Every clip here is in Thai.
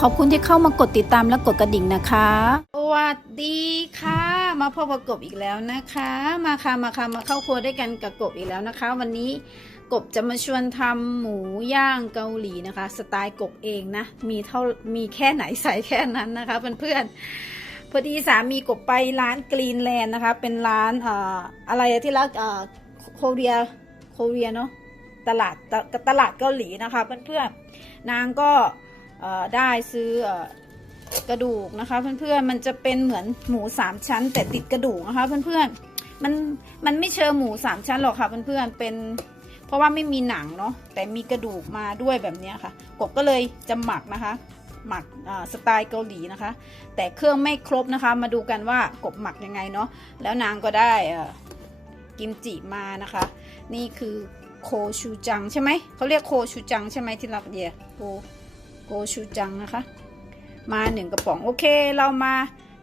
ขอบคุณที่เข้ามากดติดตามและกดกระดิ่งนะคะสวัสดีค่ะ มาพบกับกบอีกแล้วนะคะ มาค่ะมาค่ะมาเข้าครัวด้วยกันกับกบอีกแล้วนะคะ วันนี้กบจะมาชวนทำหมูย่างเกาหลีนะคะ สไตล์กบเองนะ มีเท่ามีแค่ไหนใส่แค่นั้นนะคะเพื่อนๆพอดีสามีกบไปร้านกรีนแลนด์นะคะ เป็นร้านเอ่ออะไรที่รักเอ่อโคเรียโคเรียเนาะตลาดตตลาดเกาหลีนะคะเพื่อนๆนางก็ ได้ซื้อกระดูกนะคะ เพื่อนๆมันจะเป็นเหมือนหมูสามชั้น แต่ติดกระดูกนะคะเพื่อนๆมันมันไม่เชิงหมูสามชั้นหรอกค่ะเพื่อนๆเป็น เพราะว่าไม่มีหนังเนาะแต่มีกระดูกมาด้วยแบบนี้ค่ะกบก็เลยจะหมักนะคะ หมักสไตล์เกาหลีนะคะ แต่เครื่องไม่ครบนะคะ มาดูกันว่ากบหมักยังไงเนาะแล้วนางก็ได้กิมจิมานะคะ นี่คือโคชูจังใช่ไหมเขาเรียกโคชูจังใช่ไหมที่รักเดียโค โกชูจังนะคะ มาหนึ่งกระป๋องโอเคเรามา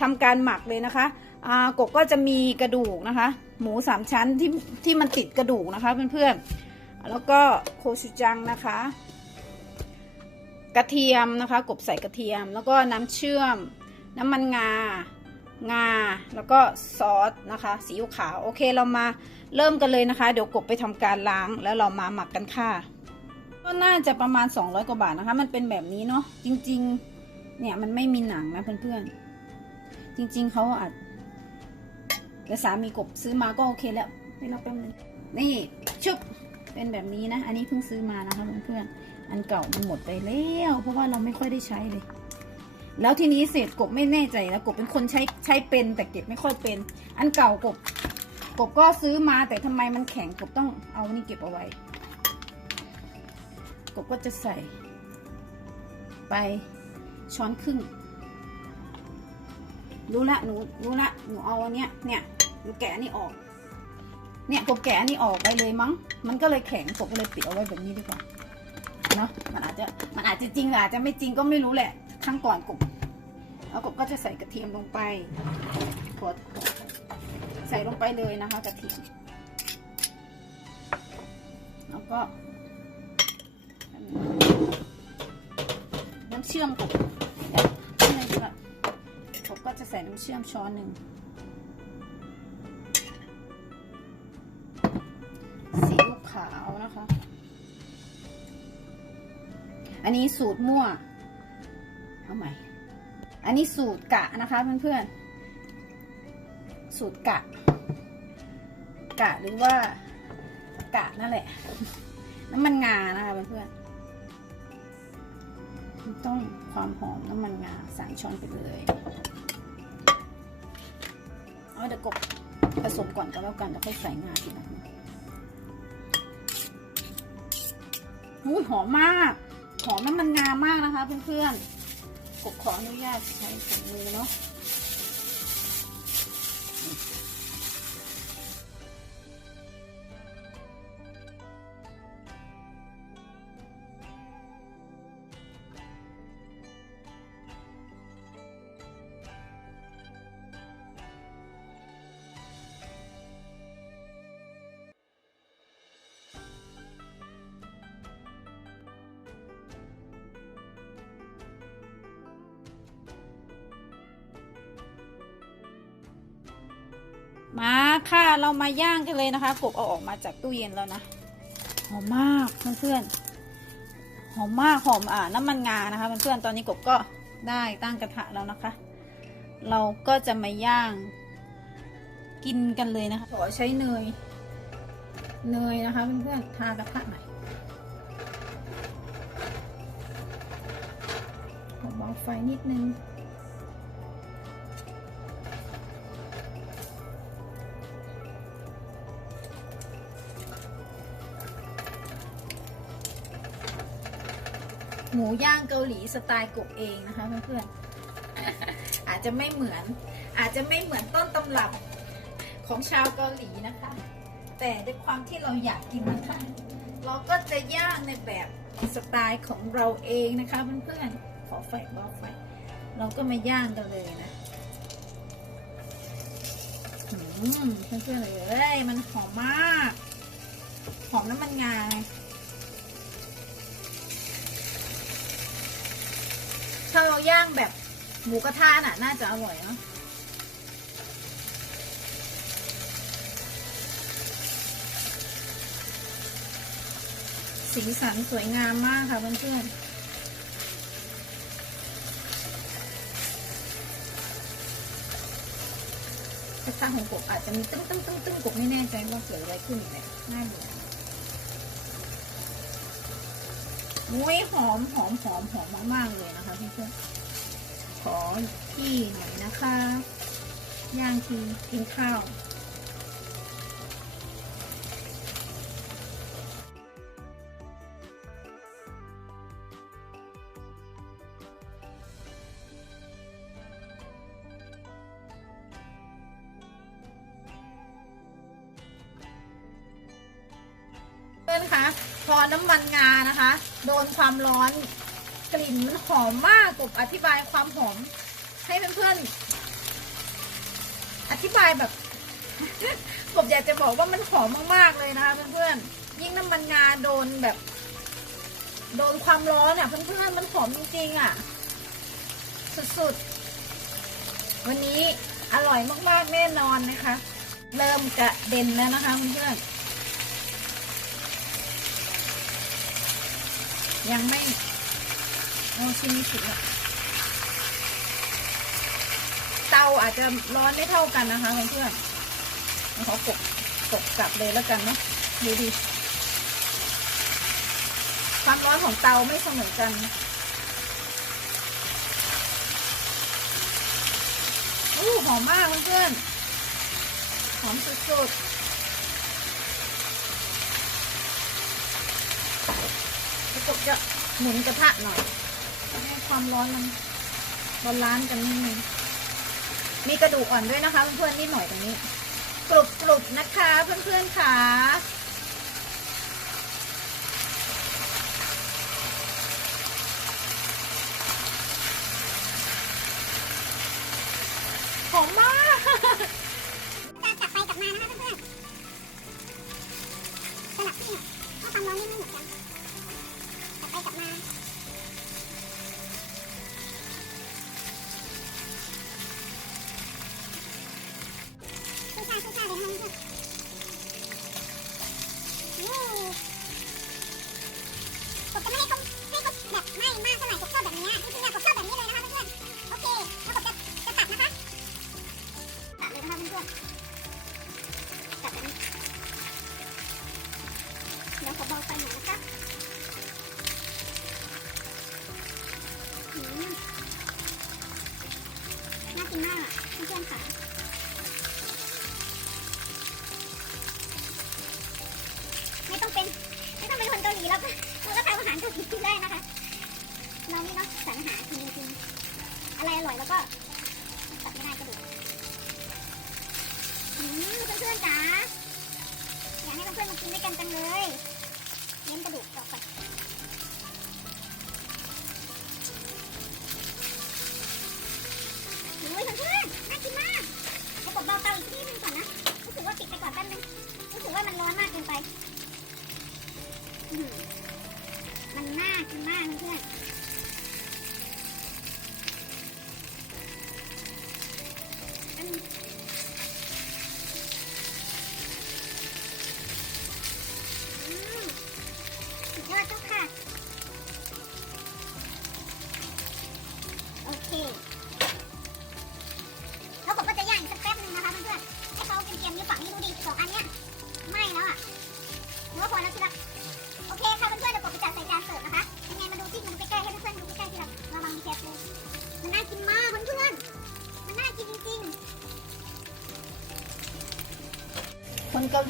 ทำการหมักเลยนะคะอ่ากบก็จะมีกระดูกนะคะ หมูสามชั้นที่ที่มันติดกระดูกนะคะเพื่อนๆแล้วก็โคชูจังนะคะ กระเทียมนะคะ กบใส่กระเทียม แล้วก็น้ำเชื่อม น้ำมันงางาแล้วก็ซอสนะคะสีขาวโอเคเรามาเริ่มกันเลยนะคะ เดี๋ยวกบไปทำการล้างแล้วเรามาหมักกันค่ะ ก็น่าจะประมาณ 200 กว่าบาทนะคะ มันเป็นแบบนี้เนาะจริง ๆ เนี่ยมันไม่มีหนังนะเพื่อนๆจริง ๆเขาอาจแต่สามีกบซื้อมาก็โอเคแล้วไปรับแป๊บนึงนี่ชุบเป็นแบบนี้นะ อันนี้เพิ่งซื้อมานะคะเพื่อนๆอันเก่ามันหมดไปแล้วเพราะว่าเราไม่ค่อยได้ใช้เลย แล้วทีนี้เศษกบไม่แน่ใจแล้วกบเป็นคนใช้ใช้เป็นแต่เก็บไม่ค่อยเป็น อันเก่ากบกบก็ซื้อมาแต่ทำไมมันแข็งกบต้องเอานี่เก็บเอาไว้ กบก็จะใส่ ไปช้อนครึ่งรู้ละหนูรู้ละหนูเอาอันเนี้ยเนี่ยหนูแกะนนี้ออก เนี่ยกบแกะนนี้ออกไปเลยมั้ง มันก็เลยแข็งกบก็เลยปิดเอาไว้แบบนี้ดีกว่าเนาะมันอาจจะมันอาจจะจริงหรืออาจจะไม่จริงก็ไม่รู้แหละครั้งก่อนกบแล้วกบก็จะใส่กระเทียมลงไปกดใส่ลงไปเลยนะคะกระเทียมแล้วก็ำเชื่อมกับข้างในก็ผมก็จะใส่น้ำเชื่อมช้อนหนึ่งซีอิ๊วขาวนะคะ อันนี้สูตรมั่วเอาใหม่ อันนี้สูตรกะนะคะเพื่อนๆ สูตรกะ กะหรือว่ากะนั่นแหละ น้ำมันงานะคะเพื่อนๆ ต้องความหอมน้ำมันงาสามช้อนไปเลยเอาเดี๋ยวกบผสมก่อนก็แล้วกันแล้วค่อยใส่งาทีหลังอุ้ยหอมมาก หอมน้ำมันงามากนะคะเพื่อนๆกบขออนุญาตใช้ถุงมือเนาะ มาค่ะเรามาย่างกันเลยนะคะ กบเอาออกมาจากตู้เย็นแล้วนะ หอมมากเพื่อนๆ หอมมากหอมอ่าน้ำมันงานะคะเพื่อนๆ ตอนนี้กบก็ได้ตั้งกระทะแล้วนะคะ เราก็จะมาย่าง กินกันเลยนะคะขอใช้เนย เนยนะคะเพื่อนๆ ทากระทะหน่อยขอเบาไฟนิดนึง หมูย่างเกาหลีสไตล์กบเองนะคะเพื่อนๆ อาจจะไม่เหมือน อาจจะไม่เหมือนต้นตำรับของชาวเกาหลีนะคะ แต่ด้วยความที่เราอยากกินนะคะเราก็จะย่างในแบบสไตล์ของเราเองนะคะเพื่อนๆ ขอไฟเบาไฟ เราก็มาย่างกันเลยนะเพื่อนๆเลยเอ้ยมันหอมมาก หอมน้ำมันงา ย่างแบบหมูกระทะน่ะ น่าจะอร่อยเนาะสีสันสวยงามมากค่ะเพื่อนๆกระทะของกบอาจจะมีตึ้งตึ้งตึ้งตึ้งกบไม่แน่ใจว่าเกิดอะไรขึ้นเนี่ยน่าเบื่อมุ้ยหอมหอมหอมหอมมากๆเลยนะคะเพื่อนๆ ขอที่หน่อยนะคะ ย่างทีกินข้าวเพื่อนคะพอน้ำมันงานะคะ โดนความร้อน กลิ่นมันหอมมากกบอธิบายความหอม ให้เพื่อนๆ อธิบายแบบกบอยากจะบอกว่ามันหอมมากๆเลยนะคะเพื่อนๆ ยิ่งน้ำมันงาโดนแบบ โดนความร้อนอะเพื่อนๆ มันหอมจริงๆอะ สุดๆ วันนี้อร่อยมากๆแน่นอนนะคะ เริ่มกระเด็นแล้วนะคะเพื่อนๆยังไม่ เอาชิมสุดละเตาอาจจะร้อนไม่เท่ากันนะคะเพื่อนๆเรากดกดกลับเลยแล้วกันเนาะดูดิความร้อนของเตาไม่เสมอกันอู้หอมมากเพื่อนๆหอมสุดๆแล้วกดจะหมุนกระทะหน่อย ให้ความร้อนมันบาลานซ์กันนิดนึงมีกระดูกอ่อนด้วยนะคะเพื่อนๆนิดหน่อยตรงนี้กรุบกรุบนะคะเพื่อนๆค่ะหอมมาก น่ากินมาเพื่อนๆค่ะไม่ต้องเป็นไม่ต้องเป็นคนเกาหลีแล้วก็เราก็ทำอาหารเกาหลีกินได้นะคะเรานี่เนาะสรรหากินจริงๆอะไรอร่อยแล้วก็ตัดไม่ได้กระดูกอืมเพื่อนๆจ๋าอยากให้เพื่อนๆมากินด้วยกันจังเลยเน้นกระดูกออกก่อ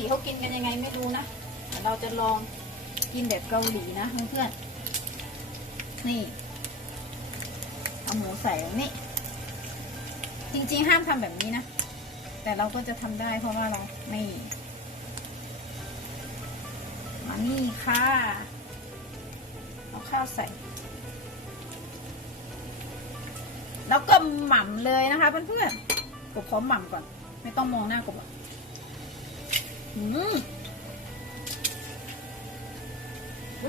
เขากินกันยังไงไม่รู้นะแต่เราจะลองกินแบบเกาหลีนะเพื่อนๆ นี่ เอาหมูใส่แบบนี้ จริงๆห้ามทำแบบนี้นะ แต่เราก็จะทำได้เพราะว่าเราไม่มานี่ค่ะ เอาข้าวใส่ แล้วก็หม่ำเลยนะคะเพื่อนๆกบขอมหม่ำก่อน ไม่ต้องมองหน้ากบหรอก อืม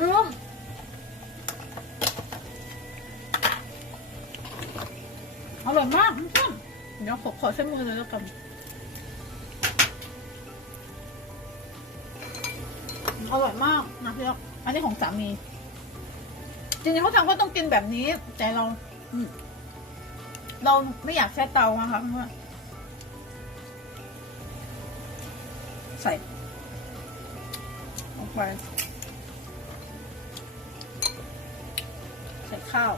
รวมอร่อยมากเพื่อนเดี๋ยวขอขอใช้มือเลยแล้วกันอร่อยมากนะพี่อ๊อกอันนี้ของสามี จริงๆเขาทำก็ต้องกินแบบนี้ แต่เรา เราไม่อยากใช้เตานะคะเพื่อน ใส่ลงไปใส่ข้าว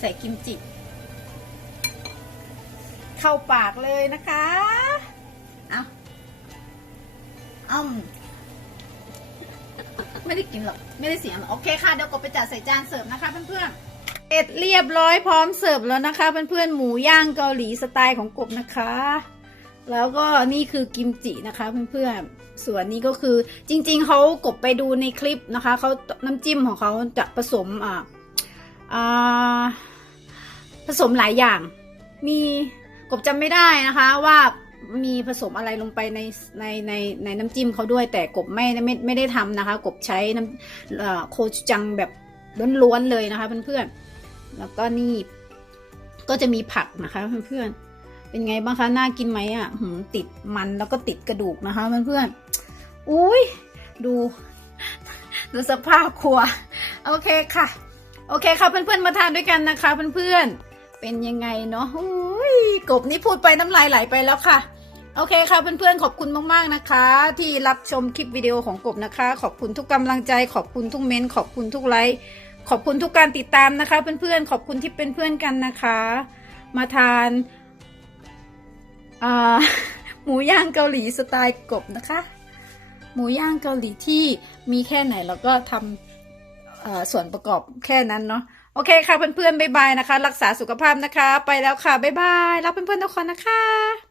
ใส่กิมจิ เข้าปากเลยนะคะ เอาอ้ำไม่ได้กินหรอก ไม่ได้เสียงหรอก โอเคค่ะ เดี๋ยวกดไปจัดใส่จานเสิร์ฟนะคะเพื่อนๆ เสร็จเรียบร้อยพร้อมเสิร์ฟแล้วนะคะ เพื่อนๆหมูย่างเกาหลีสไตล์ของกบนะคะ แล้วก็นี่คือกิมจินะคะ เพื่อนๆส่วนนี้ก็คือจริง ๆเขากบไปดูในคลิปนะคะเขาน้ำจิ้มของเขาจะผสมอ่าอ่าผสมหลายอย่าง มีกบจำไม่ได้นะคะว่ามีผสมอะไรลงไปในในในในน้ำจิ้มเขาด้วย แต่กบไม่ไม่ไม่ได้ทำนะคะ กบใช้น้ำโคจังแบบล้วนๆเลยนะคะเพื่อนๆ แล้วก็นี่ก็จะมีผักนะคะเพื่อนๆ เป็นไงบ้างคะ น่ากินไหมอะหืมติดมันแล้วก็ติดกระดูกนะคะเพื่อนๆ อุ้ยดูดูสภาพครัว โอเคค่ะ โอเคค่ะเพื่อนๆ มาทานด้วยกันนะคะเพื่อนๆ เป็นยังไงเนาะอุ้ยกบนี่พูดไปน้ำลายไหลไปแล้วค่ะ โอเคค่ะเพื่อนๆ ขอบคุณมากๆนะคะ ที่รับชมคลิปวิดีโอของกบนะคะ ขอบคุณทุกกำลังใจ ขอบคุณทุกเม้น ขอบคุณทุกไลค์ ขอบคุณทุกการติดตามนะคะ เพื่อนๆ ขอบคุณที่เป็นเพื่อนกันนะคะ มาทานาหมูย่างเกาหลีสไตล์กบนะคะ หมูย่างเกาหลีที่มีแค่ไหนเราก็ทำส่วนประกอบแค่นั้นเนาะโอเคค่ะเพื่อนๆบ๊ายบายนะคะ รักษาสุขภาพนะคะ ไปแล้วค่ะบ๊ายบายรักเพื่อนๆทุกคนนะคะ